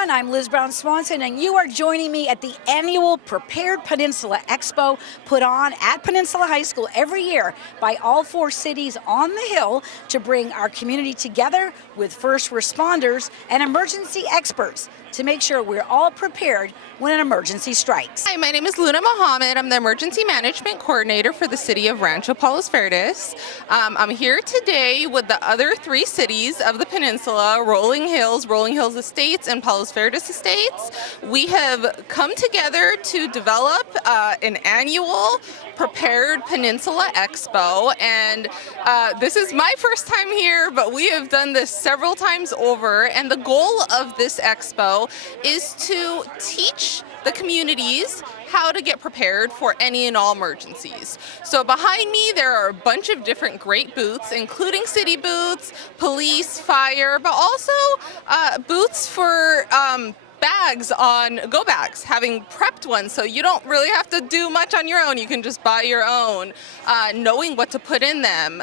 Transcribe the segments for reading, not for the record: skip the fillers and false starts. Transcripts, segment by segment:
everyone, I'm Liz Brown Swanson, and you are joining me at the annual Prepared Peninsula Expo put on at Peninsula High School every year by all four cities on the Hill to bring our community together with first responders and emergency experts to make sure we're all prepared when an emergency strikes. Hi, my name is Luna Mohammed. I'm the Emergency Management Coordinator for the City of Rancho Palos Verdes. I'm here today with the other three cities of the peninsula, Rolling Hills Estates, and Palos Verdes Estates. We have come together to develop an annual Prepared Peninsula Expo, and this is my first time here, but we have done this several times over, and the goal of this expo is to teach the communities how to get prepared for any and all emergencies. So behind me there are a bunch of different great booths, including city booths, police, fire, but also booths for bags on go bags, having prepped ones so you don't really have to do much on your own. You can just buy your own, knowing what to put in them.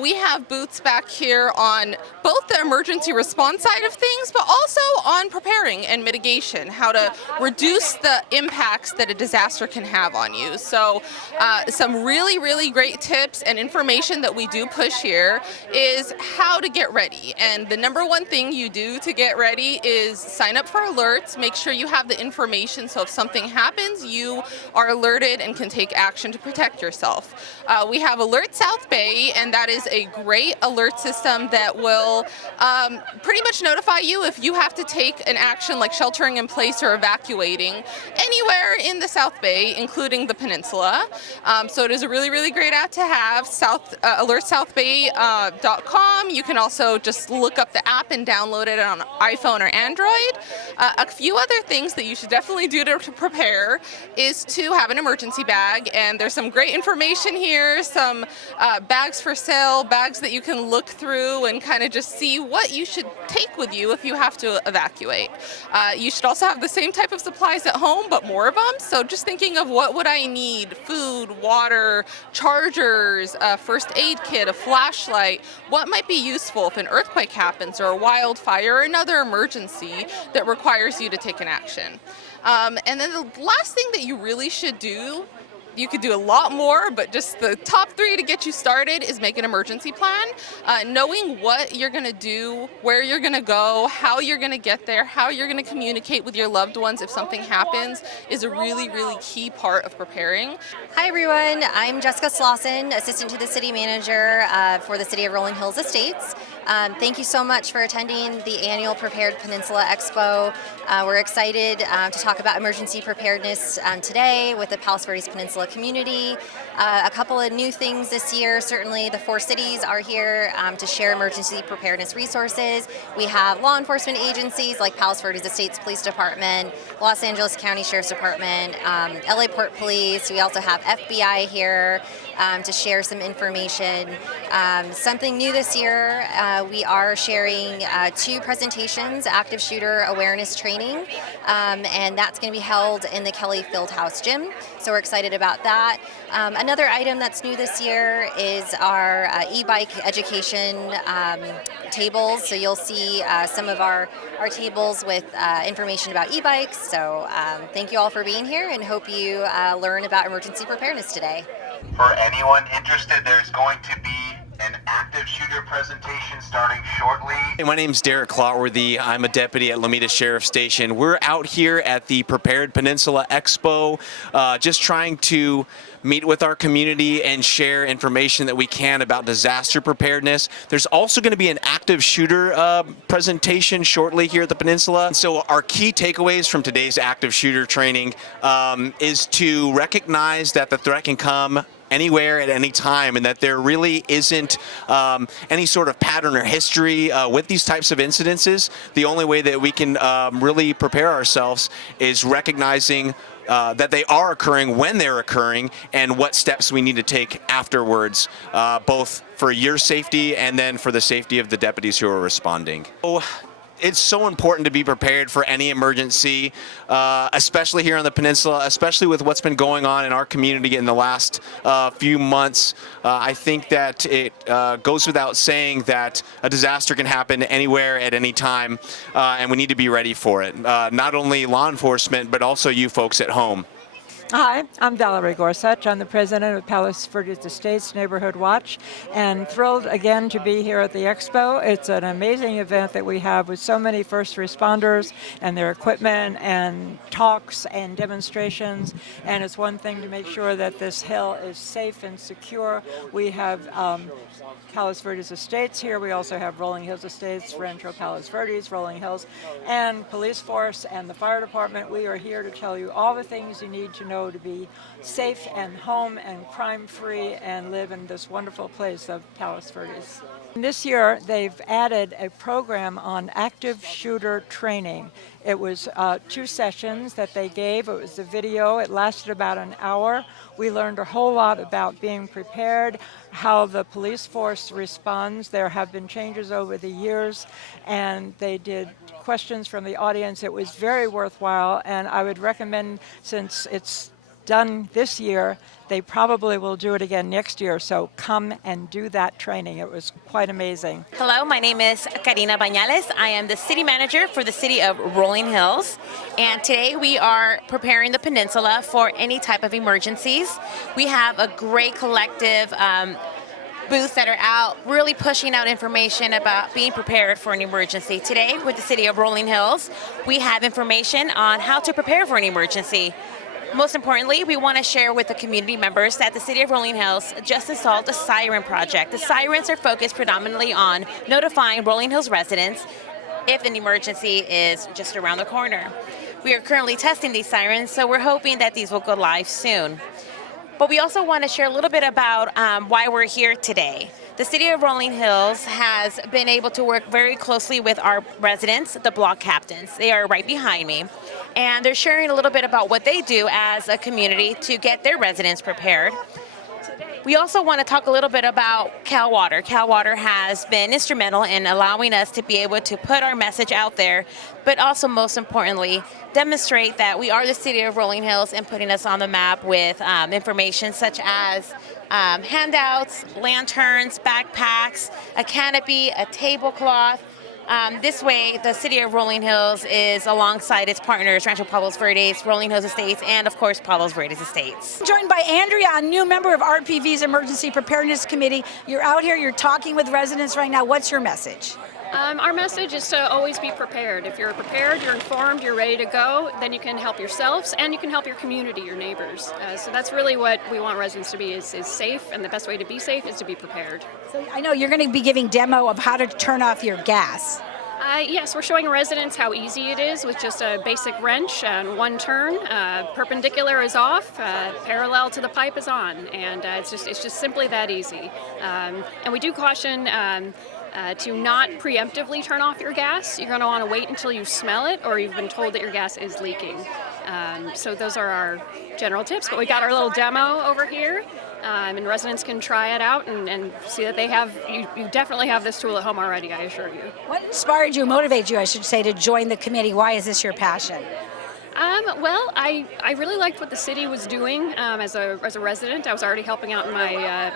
We have booths back here on both the emergency response side of things, but also on preparing and mitigation, how to reduce the impacts that a disaster can have on you. So some really great tips and information that we do push here is how to get ready. And the number one thing you do to get ready is sign up for alerts, make sure you have the information so if something happens, you are alerted and can take action to protect yourself. We have Alert South Bay, and that is a great alert system that will pretty much notify you if you have to take an action like sheltering in place or evacuating anywhere in the South Bay, including the peninsula. So it is a really great app to have, alertsouthbay.com. You can also just look up the app and download it on iPhone or Android. A few other things that you should definitely do to prepare is to have an emergency bag, and there's some great information here, some bags for sale, bags that you can look through and kind of just see what you should take with you if you have to evacuate. You should also have the same type of supplies at home, but more of them, so just thinking of what would I need: food, water, chargers, a first aid kit, a flashlight, what might be useful if an earthquake happens or a wildfire or another emergency that requires you to take an action. And then the last thing that you really should do, you could do a lot more, but just the top three to get you started is make an emergency plan. Knowing what you're going to do, where you're going to go, how you're going to get there, how you're going to communicate with your loved ones if something happens is a really key part of preparing. Hi everyone, I'm Jessica Slauson, Assistant to the City Manager for the City of Rolling Hills Estates. Thank you so much for attending the annual Prepared Peninsula Expo. We're excited to talk about emergency preparedness today with the Palos Verdes Peninsula community. A couple of new things this year. Certainly the four cities are here to share emergency preparedness resources. We have law enforcement agencies like Palos Verdes Estates Police Department, Los Angeles County Sheriff's Department, LA Port Police. We also have FBI here to share some information. Something new this year, we are sharing two presentations, active shooter awareness training, and that's going to be held in the Kelly Fieldhouse Gym. So we're excited about that. Another item that's new this year is our e-bike education tables. So you'll see some of our tables with information about e-bikes. So thank you all for being here, and hope you learn about emergency preparedness today. For anyone interested, there's going to be an active shooter presentation starting shortly. Hey, my name's Derek Clotworthy. I'm a deputy at Lomita Sheriff Station. We're out here at the Prepared Peninsula Expo, just trying to meet with our community and share information that we can about disaster preparedness. There's also going to be an active shooter presentation shortly here at the Peninsula. So our key takeaways from today's active shooter training is to recognize that the threat can come anywhere at any time, and that there really isn't any sort of pattern or history with these types of incidences. The only way that we can really prepare ourselves is recognizing that they are occurring when they're occurring, and what steps we need to take afterwards, both for your safety and then for the safety of the deputies who are responding. So, it's so important to be prepared for any emergency, especially here on the peninsula, especially with what's been going on in our community in the last few months. I think that it goes without saying that a disaster can happen anywhere at any time, and we need to be ready for it. Not only law enforcement, but also you folks at home. Hi, I'm Valerie Gorsuch. I'm the president of Palos Verdes Estates Neighborhood Watch, and thrilled again to be here at the Expo. It's an amazing event that we have with so many first responders and their equipment and talks and demonstrations, and it's one thing to make sure that this hill is safe and secure. We have Palos Verdes Estates here. We also have Rolling Hills Estates, Rancho Palos Verdes, Rolling Hills, and police force and the fire department. We are here to tell you all the things you need to know to be safe and home and crime-free and live in this wonderful place of Palos Verdes. This year, they've added a program on active shooter training. It was 2 sessions that they gave. It was a video. It lasted about an hour. We learned a whole lot about being prepared, how the police force responds. There have been changes over the years, and they did questions from the audience. It was very worthwhile, and I would recommend, since it's done this year, they probably will do it again next year, so come and do that training. It was quite amazing. Hello, my name is Karina Bañales. I am the city manager for the city of Rolling Hills, and today we are preparing the peninsula for any type of emergencies. We have a great collective booths that are out really pushing out information about being prepared for an emergency. Today with the city of Rolling Hills, we have information on how to prepare for an emergency. Most importantly, we want to share with the community members that the City of Rolling Hills just installed a siren project. The sirens are focused predominantly on notifying Rolling Hills residents if an emergency is just around the corner. We are currently testing these sirens, so we're hoping that these will go live soon. But we also want to share a little bit about why we're here today. The City of Rolling Hills has been able to work very closely with our residents, the block captains. They are right behind me. And they're sharing a little bit about what they do as a community to get their residents prepared. We also want to talk a little bit about Cal Water. Cal Water has been instrumental in allowing us to be able to put our message out there, but also most importantly, demonstrate that we are the City of Rolling Hills and putting us on the map with information such as handouts, lanterns, backpacks, a canopy, a tablecloth. This way, the City of Rolling Hills is alongside its partners, Rancho Palos Verdes, Rolling Hills Estates, and of course, Palos Verdes Estates. Joined by Andrea, a new member of RPV's Emergency Preparedness Committee. You're out here, you're talking with residents right now. What's your message? Our message is to always be prepared. If you're prepared, you're informed, you're ready to go, then you can help yourselves and you can help your community, your neighbors. So that's really what we want residents to be, is safe, and the best way to be safe is to be prepared. So I know you're going to be giving demo of how to turn off your gas. Yes, we're showing residents how easy it is with just a basic wrench and one turn. Perpendicular is off, parallel to the pipe is on, and it's just simply that easy. And we do caution to not preemptively turn off your gas. You're going to want to wait until you smell it or you've been told that your gas is leaking. So those are our general tips, but we got our little demo over here. And residents can try it out and see that they have, you definitely have this tool at home already, I assure you. What inspired you, motivated you, I should say, to join the committee? Why is this your passion? Well, I really liked what the city was doing as a resident. I was already helping out in my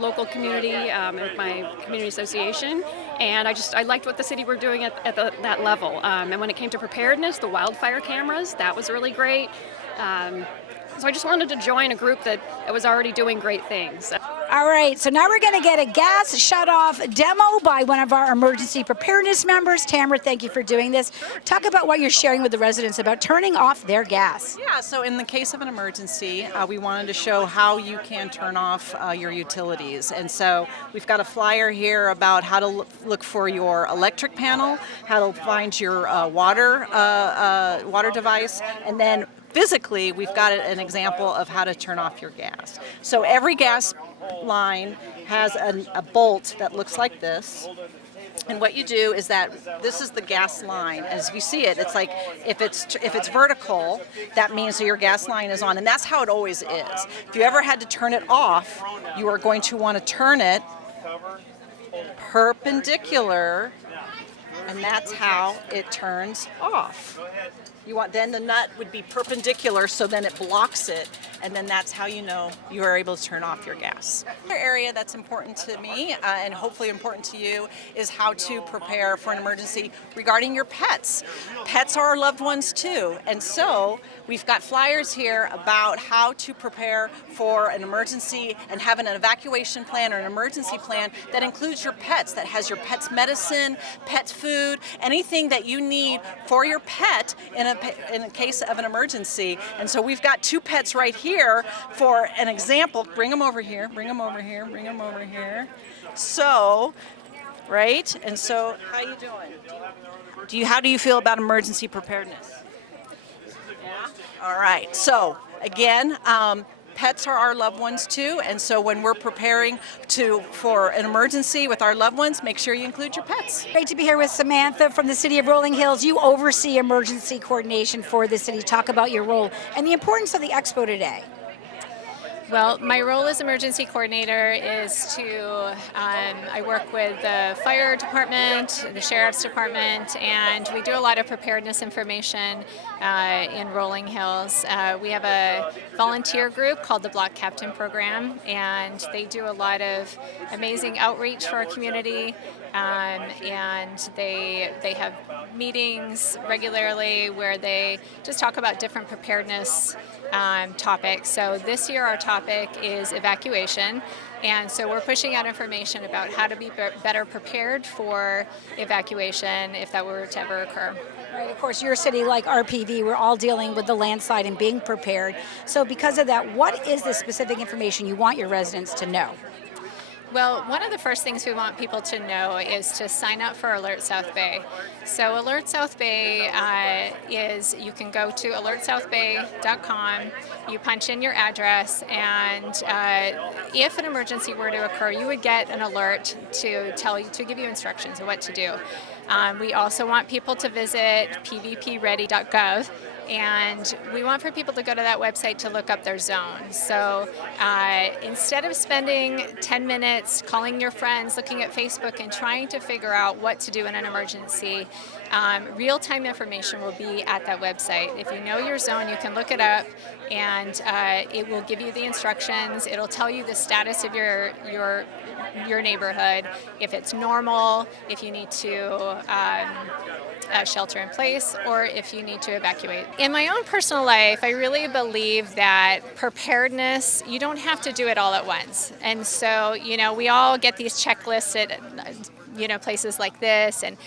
local community with my community association, and I liked what the city were doing at that level. And when it came to preparedness, the wildfire cameras, that was really great. So I just wanted to join a group that was already doing great things. All right, so now we're going to get a gas shut-off demo by one of our emergency preparedness members. Tamara, thank you for doing this. Talk about what you're sharing with the residents about turning off their gas. Yeah, so in the case of an emergency, we wanted to show how you can turn off your utilities. And so we've got a flyer here about how to look for your electric panel, how to find your water device, and then physically, we've got an example of how to turn off your gas. So every gas line has a bolt that looks like this. And what you do is that this is the gas line. As you see it, it's like if it's vertical, that means that your gas line is on. And that's how it always is. If you ever had to turn it off, you are going to want to turn it perpendicular and that's how it turns off. You want, then the nut would be perpendicular, so then it blocks it, and then that's how you know you are able to turn off your gas. Another area that's important to me, and hopefully important to you, is how to prepare for an emergency regarding your pets. Pets are our loved ones too, and so we've got flyers here about how to prepare for an emergency and have an evacuation plan or an emergency plan that includes your pets, that has your pet's medicine, pet food, anything that you need for your pet in a case of an emergency. And so we've got 2 pets right here for an example. Bring them over here, bring them over here, bring them over here. So, right? And so, how you doing? How do you feel about emergency preparedness? Yeah? All right. So, again, pets are our loved ones too, and so when we're preparing for an emergency with our loved ones, make sure you include your pets. Great to be here with Samantha from the City of Rolling Hills. You oversee emergency coordination for the city. Talk about your role and the importance of the expo today. Well, my role as emergency coordinator is to, I work with the fire department, the sheriff's department, and we do a lot of preparedness information in Rolling Hills. We have a volunteer group called the Block Captain Program, and they do a lot of amazing outreach for our community. And they have meetings regularly where they just talk about different preparedness topics. So this year our topic is evacuation, and so we're pushing out information about how to be better prepared for evacuation if that were to ever occur. Right, of course, your city, like RPV, we're all dealing with the landslide and being prepared. So because of that, what is the specific information you want your residents to know? Well, one of the first things we want people to know is to sign up for Alert South Bay. So Alert South Bay is, you can go to alertsouthbay.com, you punch in your address, and if an emergency were to occur, you would get an alert to give you instructions on what to do. We also want people to visit pvpready.gov. And we want for people to go to that website to look up their zone. So instead of spending 10 minutes calling your friends, looking at Facebook, and trying to figure out what to do in an emergency, real-time information will be at that website. If you know your zone, you can look it up, and it will give you the instructions. It'll tell you the status of your neighborhood, if it's normal, if you need to shelter in place, or if you need to evacuate. In my own personal life, I really believe that preparedness, you don't have to do it all at once. And so, we all get these checklists at places like this, and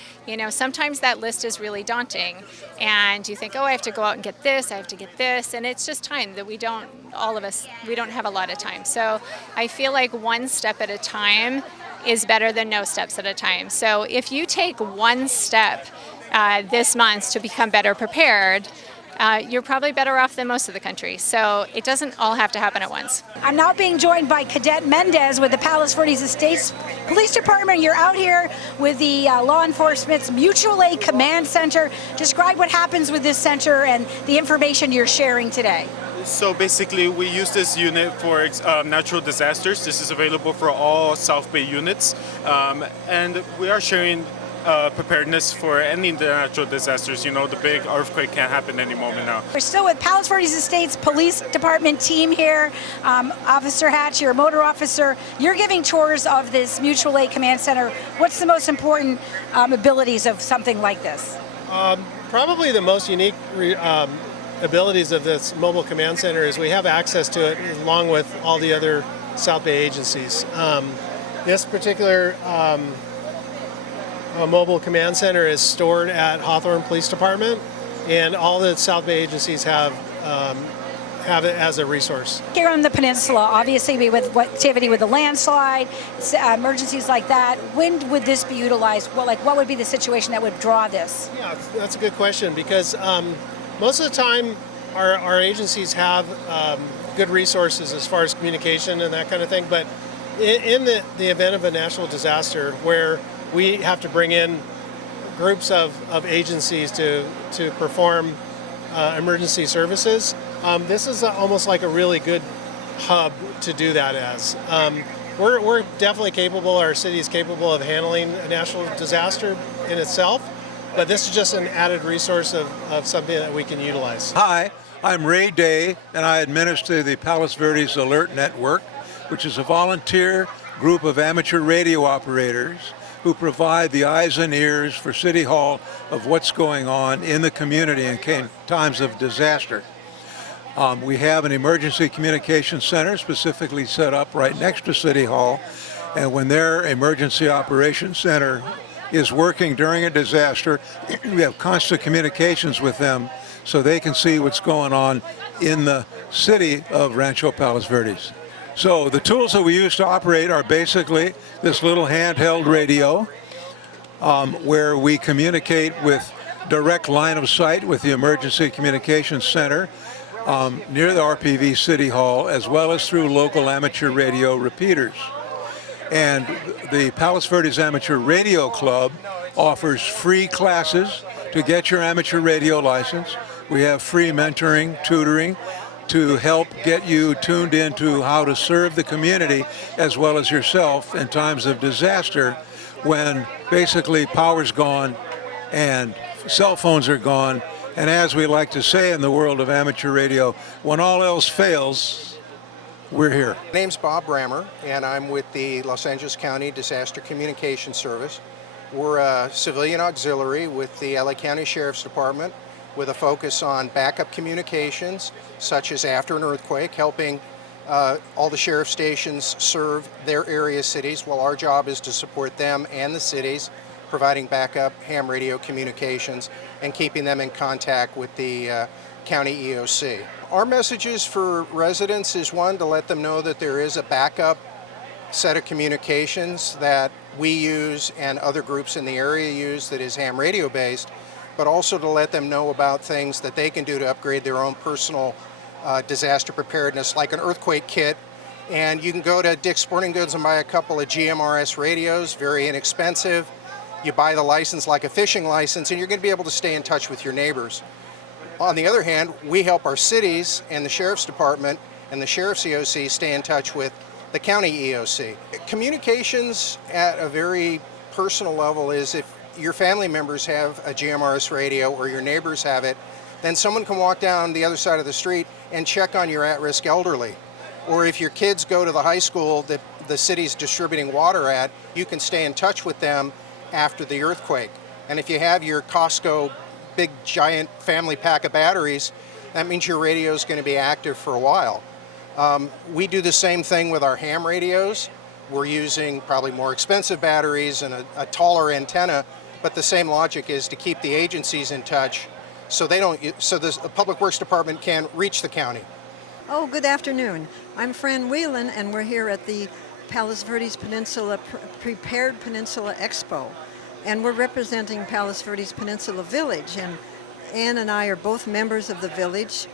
sometimes that list is really daunting, and you think, oh, I have to go out and get this, I have to get this, and it's just time that we don't have a lot of time. So I feel like one step at a time is better than no steps at a time. So if you take one step this month to become better prepared, you're probably better off than most of the country. So it doesn't all have to happen at once. I'm now being joined by Cadet Mendez with the Palos Verdes Estates Police Department. You're out here with the law enforcement's Mutual Aid Command Center. Describe what happens with this center and the information you're sharing today. So basically, we use this unit for natural disasters. This is available for all South Bay units, and we are sharing preparedness for any natural disasters. The big earthquake can happen any moment now. We're still with Palos Verdes Estates Police Department team here. Officer Hatch, you're a motor officer. You're giving tours of this Mutual Aid Command Center. What's the most important abilities of something like this? Probably the most unique abilities of this mobile command center is we have access to it along with all the other South Bay agencies. This particular mobile command center is stored at Hawthorne Police Department, and all the South Bay agencies have it as a resource. Here on the peninsula, obviously with activity with the landslide, emergencies like that, when would this be utilized? What would be the situation that would draw this? Yeah, that's a good question, because most of the time our agencies have good resources as far as communication and that kind of thing, but in the event of a national disaster where we have to bring in groups of agencies to perform emergency services, this is almost like a really good hub to do that as. We're definitely capable, our city is capable of handling a national disaster, in itself, but this is just an added resource of something that we can utilize. Hi, I'm Ray Day, and I administer the Palos Verdes Alert Network, which is a volunteer group of amateur radio operators who provide the eyes and ears for City Hall of what's going on in the community in times of disaster. We have an emergency communication center specifically set up right next to City Hall, and when their emergency operations center is working during a disaster, we have constant communications with them so they can see what's going on in the city of Rancho Palos Verdes. So the tools that we use to operate are basically this little handheld radio where we communicate with direct line of sight with the Emergency Communications Center near the RPV City Hall, as well as through local amateur radio repeaters. And the Palos Verdes Amateur Radio Club offers free classes to get your amateur radio license. We have free mentoring, tutoring, to help get you tuned into how to serve the community as well as yourself in times of disaster when basically power's gone and cell phones are gone. And as we like to say in the world of amateur radio, when all else fails, we're here. My name's Bob Brammer, and I'm with the Los Angeles County Disaster Communication Service. We're a civilian auxiliary with the LA County Sheriff's Department, with a focus on backup communications, such as after an earthquake, helping all the sheriff stations serve their area cities, while our job is to support them and the cities, providing backup ham radio communications and keeping them in contact with the county EOC. Our messages for residents is, one, to let them know that there is a backup set of communications that we use and other groups in the area use that is ham radio based, but also to let them know about things that they can do to upgrade their own personal disaster preparedness, like an earthquake kit. And you can go to Dick's Sporting Goods and buy a couple of GMRS radios, very inexpensive. You buy the license like a fishing license, and you're going to be able to stay in touch with your neighbors. On the other hand, we help our cities and the Sheriff's Department and the Sheriff's EOC stay in touch with the county EOC. Communications at a very personal level is, if your family members have a GMRS radio or your neighbors have it, then someone can walk down the other side of the street and check on your at-risk elderly. Or if your kids go to the high school that the city's distributing water at, you can stay in touch with them after the earthquake. And if you have your Costco big giant family pack of batteries, that means your radio is going to be active for a while. We do the same thing with our ham radios. We're using probably more expensive batteries and a taller antenna, but the same logic is to keep the agencies in touch so the Public Works Department can reach the county. Oh, good afternoon. I'm Fran Whelan, and we're here at the Palos Verdes Peninsula Prepared Peninsula Expo, and we're representing Palos Verdes Peninsula Village, and Ann and I are both members of the village,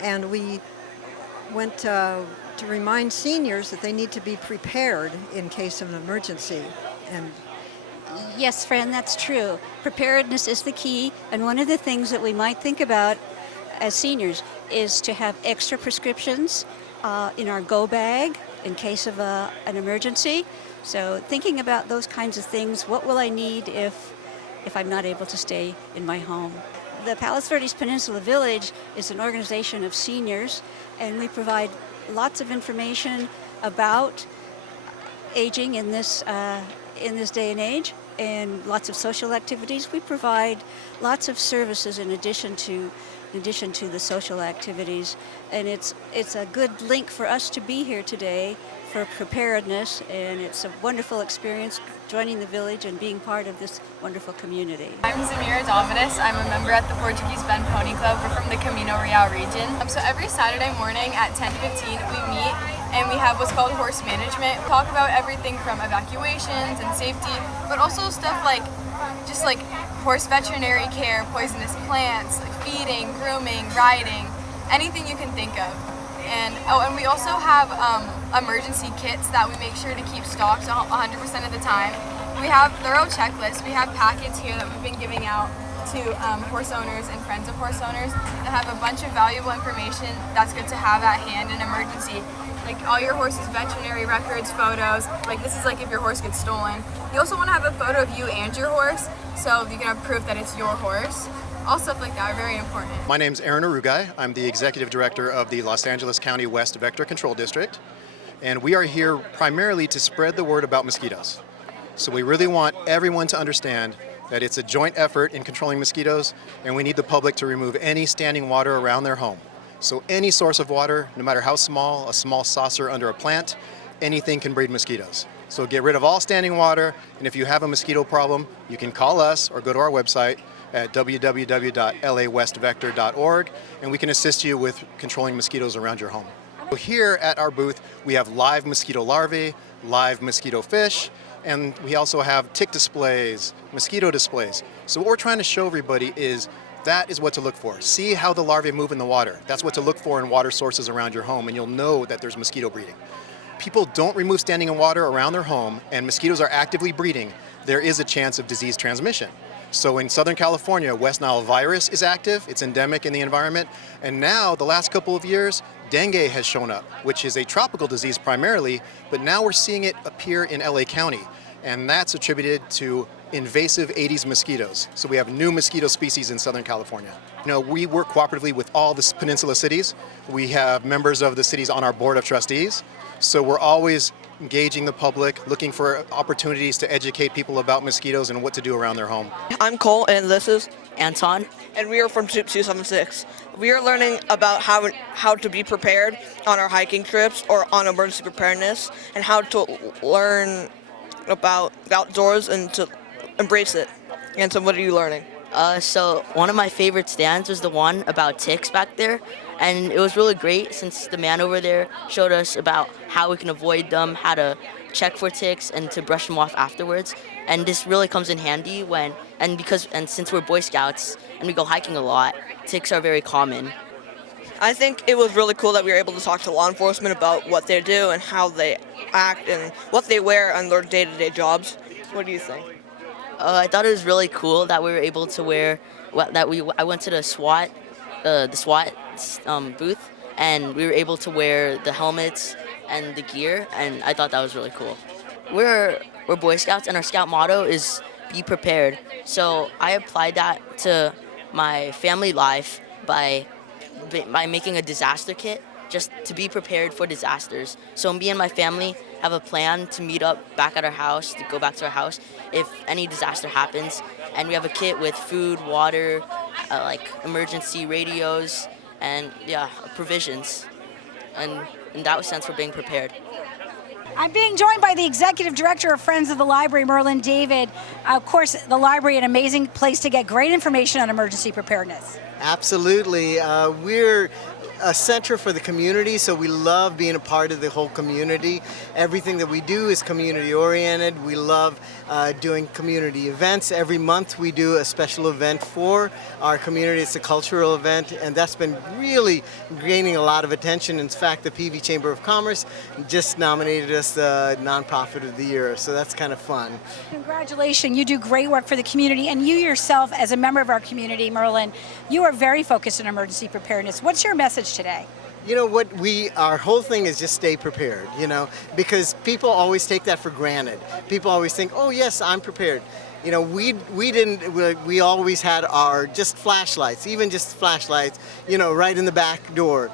and we went to remind seniors that they need to be prepared in case of an emergency. And yes, Fran, that's true. Preparedness is the key, and one of the things that we might think about as seniors is to have extra prescriptions in our go bag in case of an emergency. So thinking about those kinds of things, what will I need if I'm not able to stay in my home? The Palos Verdes Peninsula Village is an organization of seniors, and we provide lots of information about aging in this day and age, and lots of social activities. We provide lots of services in addition to the social activities, and it's a good link for us to be here today for preparedness, and it's a wonderful experience joining the village and being part of this wonderful community. I'm Zamira Dominus. I'm a member at the Portuguese Bend Pony Club. We're from the Camino Real region. So every Saturday morning at 10:15 we meet and we have what's called horse management. We talk about everything from evacuations and safety, but also stuff like horse veterinary care, poisonous plants, feeding, grooming, riding, anything you can think of. And we also have emergency kits that we make sure to keep stocked 100% of the time. We have thorough checklists. We have packets here that we've been giving out to horse owners and friends of horse owners that have a bunch of valuable information that's good to have at hand in emergency. like all your horse's veterinary records, photos. Like this is like if your horse gets stolen. You also want to have a photo of you and your horse, so you can have proof that it's your horse. All stuff like that are very important. My name's Aaron Arugai. I'm the Executive Director of the Los Angeles County West Vector Control District. And we are here primarily to spread the word about mosquitoes. So we really want everyone to understand that it's a joint effort in controlling mosquitoes, and we need the public to remove any standing water around their home. So any source of water, no matter how small, a small saucer under a plant, anything can breed mosquitoes. So get rid of all standing water, and if you have a mosquito problem, you can call us or go to our website at www.lawestvector.org, and we can assist you with controlling mosquitoes around your home. Here at our booth, we have live mosquito larvae, live mosquito fish, and we also have tick displays, mosquito displays. So what we're trying to show everybody is that is what to look for. See how the larvae move in the water. That's what to look for in water sources around your home, and you'll know that there's mosquito breeding. People don't remove standing in water around their home, and mosquitoes are actively breeding. There is a chance of disease transmission. So in Southern California, West Nile virus is active, it's endemic in the environment, and now the last couple of years, dengue has shown up, which is a tropical disease primarily, but now we're seeing it appear in LA County, and that's attributed to invasive Aedes mosquitoes. So we have new mosquito species in Southern California. You know, we work cooperatively with all the peninsula cities. We have members of the cities on our board of trustees, so we're always engaging the public, looking for opportunities to educate people about mosquitoes and what to do around their home. I'm Cole, and this is Anton, and we are from Troop 276. We are learning about how to be prepared on our hiking trips or on emergency preparedness, and how to learn about the outdoors and to embrace it. And so what are you learning? So one of my favorite stands was the one about ticks back there, and it was really great since the man over there showed us about how we can avoid them, how to check for ticks and to brush them off afterwards. And this really comes in handy since we're Boy Scouts and we go hiking a lot, ticks are very common. I think it was really cool that we were able to talk to law enforcement about what they do and how they act and what they wear on their day-to-day jobs. What do you think? I thought it was really cool that we were able to wear. I went to the SWAT booth, and we were able to wear the helmets and the gear, and I thought that was really cool. We're Boy Scouts, and our Scout motto is "Be prepared." So I applied that to my family life by making a disaster kit, just to be prepared for disasters. So me and my family have a plan to meet up back at our house, to go back to our house if any disaster happens. And we have a kit with food, water, like emergency radios, and provisions. And in that sense, we're being prepared. I'm being joined by the Executive Director of Friends of the Library, Merlin David. Of course, the library, an amazing place to get great information on emergency preparedness. Absolutely. We're a center for the community, so we love being a part of the whole community. Everything that we do is community oriented. We love doing community events. Every month we do a special event for our community. It's a cultural event, and that's been really gaining a lot of attention. In fact, the PV Chamber of Commerce just nominated us the Nonprofit of the Year, so that's kind of fun. Congratulations, you do great work for the community, and you yourself, as a member of our community, Merlin, you are very focused on emergency preparedness. What's your message today? You know what, our whole thing is just stay prepared, because people always take that for granted. People always think, oh yes, I'm prepared. We always had our just flashlights, even just flashlights, right in the back door.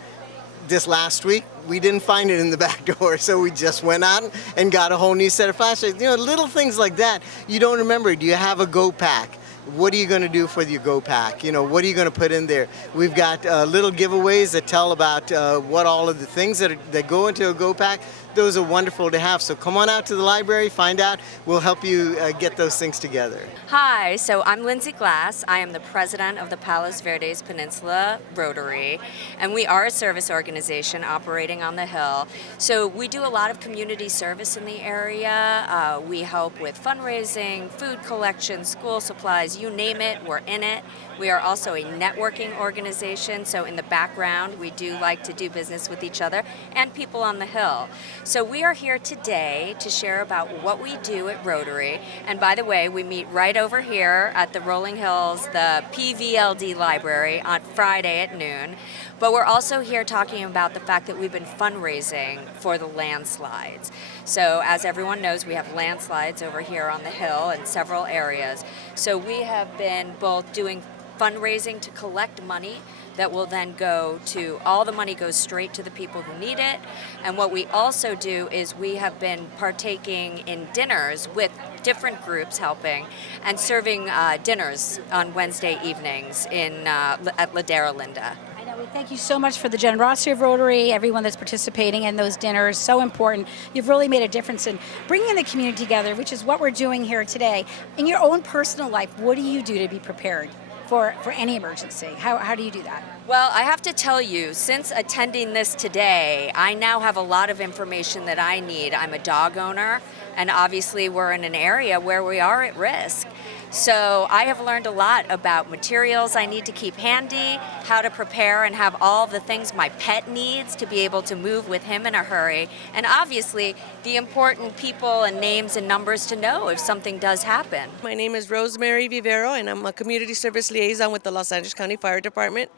This last week, we didn't find it in the back door, so we just went out and got a whole new set of flashlights. Little things like that. You don't remember, do you have a Go Pack? What are you going to do for your Go Pack? What are you going to put in there? We've got little giveaways that tell about what all of the things that go into a Go Pack. Those are wonderful to have. So come on out to the library, find out. We'll help you get those things together. Hi, so I'm Lindsay Glass. I am the president of the Palos Verdes Peninsula Rotary, and we are a service organization operating on the Hill. So we do a lot of community service in the area. We help with fundraising, food collection, school supplies, you name it, we're in it. We are also a networking organization, so in the background we do like to do business with each other and people on the Hill. So we are here today to share about what we do at Rotary. And by the way, we meet right over here at the Rolling Hills, the PVLD Library on Friday at noon. But we're also here talking about the fact that we've been fundraising for the landslides. So as everyone knows, we have landslides over here on the hill in several areas. So we have been both doing fundraising to collect money that will then go to, all the money goes straight to the people who need it. And what we also do is we have been partaking in dinners with different groups helping and serving dinners on Wednesday evenings at Ladera Linda. I know. We thank you so much for the generosity of Rotary, everyone that's participating in those dinners. So important. You've really made a difference in bringing the community together, which is what we're doing here today. In your own personal life, what do you do to be prepared for any emergency? How do you do that? Well, I have to tell you, since attending this today, I now have a lot of information that I need. I'm a dog owner, and obviously we're in an area where we are at risk. So I have learned a lot about materials I need to keep handy, how to prepare and have all the things my pet needs to be able to move with him in a hurry, and obviously the important people and names and numbers to know if something does happen. My name is Rosemary Vivero, and I'm a community service liaison with the Los Angeles County Fire Department.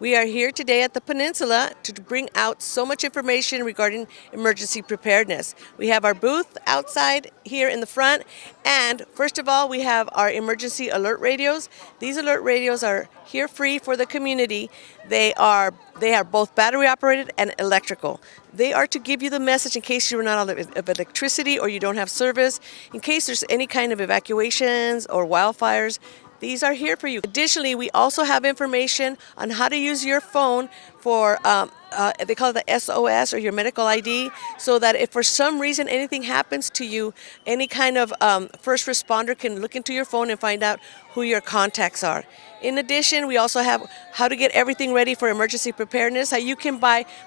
We are here today at the Peninsula to bring out so much information regarding emergency preparedness. We have our booth outside here in the front, and first of all, we have our emergency alert radios. These alert radios are here free for the community. They are both battery operated and electrical. They are to give you the message in case you run out of electricity or you don't have service, in case there's any kind of evacuations or wildfires. These are here for you. Additionally, we also have information on how to use your phone for, they call it the SOS or your medical ID, so that if for some reason anything happens to you, any kind of first responder can look into your phone and find out who your contacts are. In addition, we also have how to get everything ready for emergency preparedness, how you can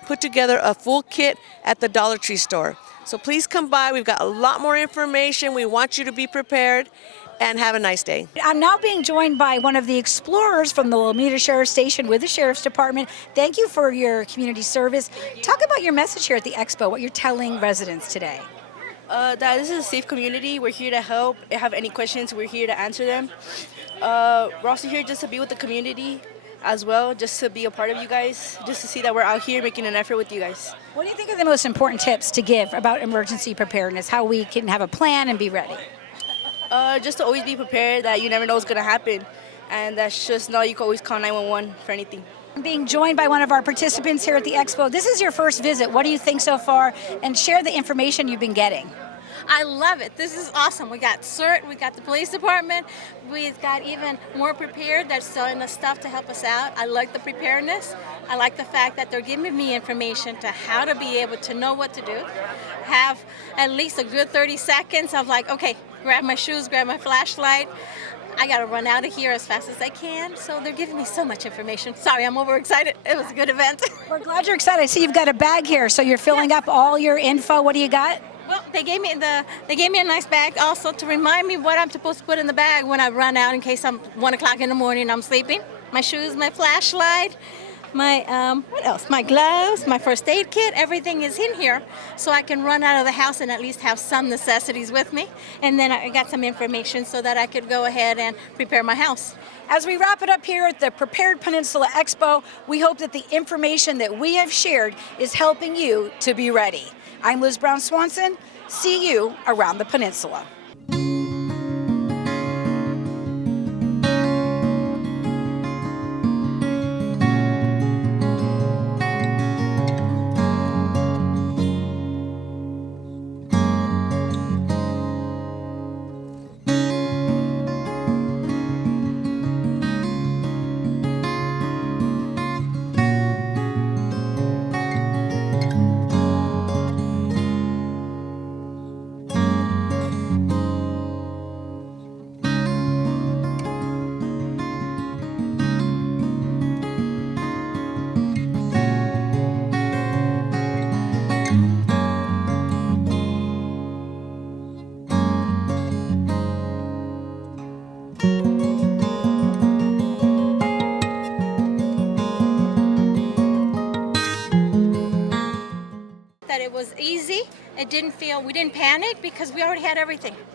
put together a full kit at the Dollar Tree store. So please come by. We've got a lot more information. We want you to be prepared. And have a nice day. I'm now being joined by one of the explorers from the Lomita Sheriff's Station with the Sheriff's Department. Thank you for your community service. Talk about your message here at the Expo, what you're telling residents today. That this is a safe community. We're here to help. If you have any questions, we're here to answer them. We're also here just to be with the community as well, just to be a part of you guys, just to see that we're out here making an effort with you guys. What do you think are the most important tips to give about emergency preparedness, how we can have a plan and be ready? Just to always be prepared, that you never know what's going to happen, and that's just know you can always call 911 for anything. I'm being joined by one of our participants here at the Expo. This is your first visit. What do you think so far? And share the information you've been getting. I love it. This is awesome. We got CERT, we got the police department, we've got even more prepared that's selling us stuff to help us out. I like the preparedness. I like the fact that they're giving me information to how to be able to know what to do. Have at least a good 30 seconds of like, okay, grab my shoes, grab my flashlight. I got to run out of here as fast as I can. So they're giving me so much information. Sorry, I'm overexcited. It was a good event. We're glad you're excited. I see you've got a bag here, so you're filling up all your info. What do you got? Well, they gave me a nice bag also to remind me what I'm supposed to put in the bag when I run out in case I'm 1 o'clock in the morning and I'm sleeping. My shoes, my flashlight, my what else? My gloves, my first aid kit, everything is in here, so I can run out of the house and at least have some necessities with me. And then I got some information so that I could go ahead and prepare my house. As we wrap it up here at the Prepared Peninsula Expo, we hope that the information that we have shared is helping you to be ready. I'm Liz Brown Swanson. See you around the peninsula. it was easy. We didn't panic because we already had everything.